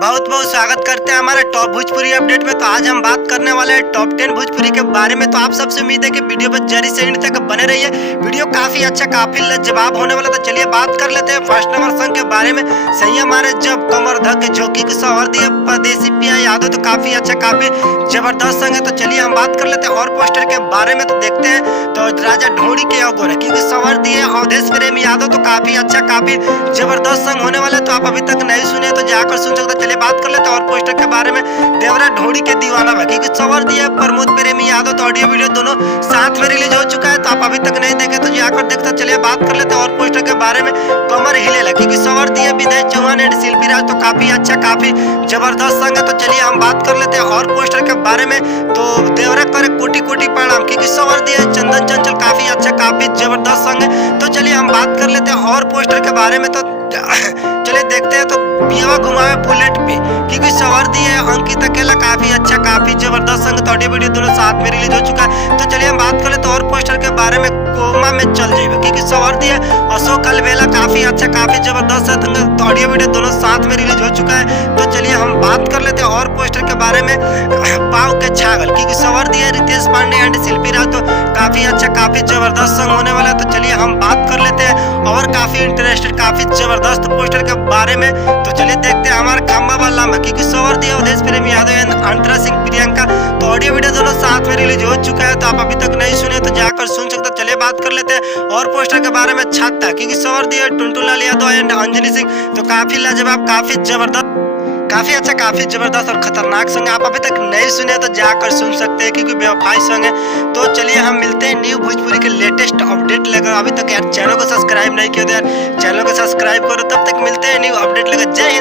बहुत बहुत स्वागत करते हैं हमारे टॉप भोजपुरी अपडेट में। तो आज हम बात करने वाले हैं टॉप 10 भोजपुरी के बारे में। तो आप सबसे उम्मीद है कि वीडियो पर जरी से एंड तक बने रहिए। वीडियो काफी अच्छा काफी लाजवाब होने वाला। तो चलिए बात कर लेते हैं फर्स्ट नंबर सॉन्ग के बारे में। सही हमारे जब कमर धक झोंकी को सवार दिया परदेसी पिया यादव, तो काफी अच्छा काफी जबरदस्त सॉन्ग है। तो चलिए हम बात कर लेते हैं और पोस्टर के बारे में। तो देखते हैं तो राजा ढोड़ी के अगोर क्योंकि सवार दिए अवधेश प्रेमी यादव, तो काफी अच्छा काफी जबरदस्त सॉन्ग होने वाला है। तो आप अभी तक नहीं सुने तो जाकर सुन सकते। चलिए बात कर लेते हैं और पोस्टर के बारे में। देवरा ढोड़ी के दीवाना में क्योंकि सवार दिया प्रमोद प्रेमी यादव, तो ऑडियो वीडियो दोनों साथ में रिलीज हो चुका है। तो आप अभी तक नहीं देखे तो जाकर देखते। चलिए बात कर लेते हैं और पोस्टर के बारे में। कमर हिलेला क्योंकि सवार दिया विनय चौहान एंड शिल्पी राज, तो काफी अच्छा काफी जबरदस्त सॉन्ग है। तो चलिए हम बात कर लेते हैं और पोस्टर के बारे में। तो देवरा करे कोटि कोटि प्रणाम क्योंकि सवार दिया चंदन चंचल, काफी अच्छा काफी जबरदस्त सॉन्ग है। तो चलिए हम बात कर लेते हैं और पोस्टर के बारे में। तो चलिए देखते हैं। तो पियावा घुमावे बुलेट पे क्योंकि सवार दी है अंकित अकेला, काफी अच्छा काफी जबरदस्त संग। तो ऑडियो वीडियो दोनों साथ में रिलीज हो चुका है। तो चलिए हम बात कर लेते हैं और पोस्टर के बारे में। कोमा में चल जाएगा क्योंकि सवार दी है अशोक अलवेला, काफी अच्छा काफी जबरदस्त है। तो ऑडियो वीडियो दोनों साथ में रिलीज हो चुका है। तो चलिए हम बात कर लेते हैं और पोस्टर के बारे में। पाव के छागल क्योंकि सवार दी है रितेश पांडे एंड शिल्पी राज, तो काफी अच्छा काफी जबरदस्त संग होने वाला है। तो चलिए हम बात कर लेते हैं और काफी इंटरेस्टेड काफी जबरदस्त पोस्टर के बारे में। तो चलिए देखते हैं हमारे खंबा वाला में क्योंकि सवार दिया अवधेश प्रेमी यादव एंड अंतरा सिंह प्रियंका, तो ऑडियो वीडियो दोनों साथ में रिलीज हो चुका है। तो आप अभी तक नहीं सुने तो जाकर सुन सकते। चलिए बात कर लेते हैं और पोस्टर के बारे में। छाता क्योंकि सवार दिया टुनटुलाल यादव एंड अंजनी सिंह, तो काफी लाजवाब काफी जबरदस्त काफी अच्छा काफी जबरदस्त और खतरनाक सॉन्ग है। आप अभी तक नहीं सुने तो जाकर सुन सकते हैं क्योंकि बेवफाई सॉन्ग है। तो चलिए हम मिलते हैं न्यू भोजपुरी के लेटेस्ट अपडेट लेकर। अभी तक यार चैनल को सब्सक्राइब नहीं किया तो यार चैनल को सब्सक्राइब करो। तब तक मिलते हैं न्यू अपडेट लेकर। जय हिंद।